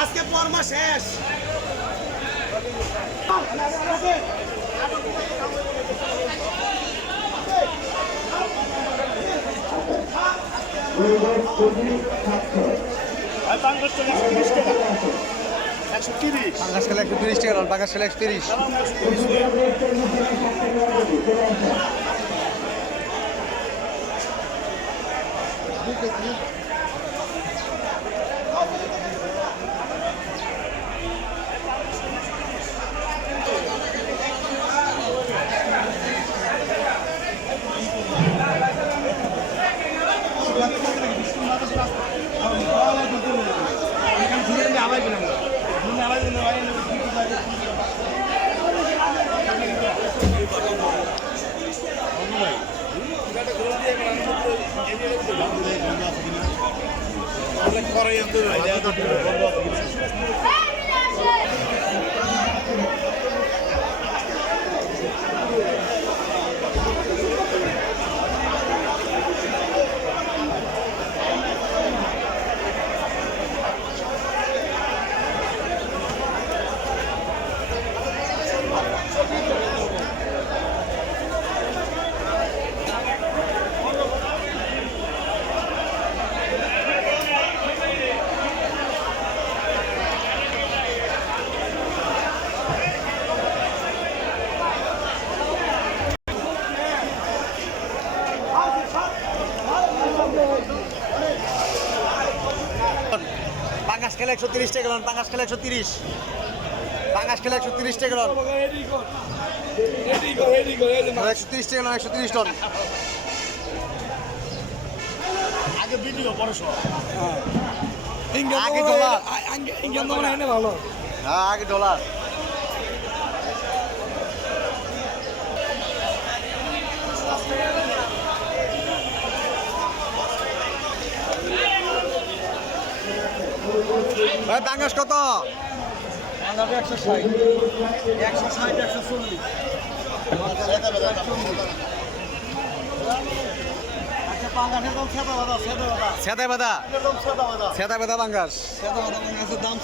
আজকে পরমা শেষ। পাঙ্গাস খেলে 130 টাকা, 130 পাঙ্গাস খেলে 130 টাকা গেলন, পাঙ্গাস খেলে 130, পাঙ্গাস খেলে 130 টাকা গেলন, 130 টাকা গেলন, 130 টন। আগে ভিডিও পরে সব আগে ডলার, ভালো। হ্যাঁ আগে ডলার। ভাই পাঙ্গাস কত? 160, 140। সেদাই বাদা, সেদাই বাদা পাঙ্গাস। দাম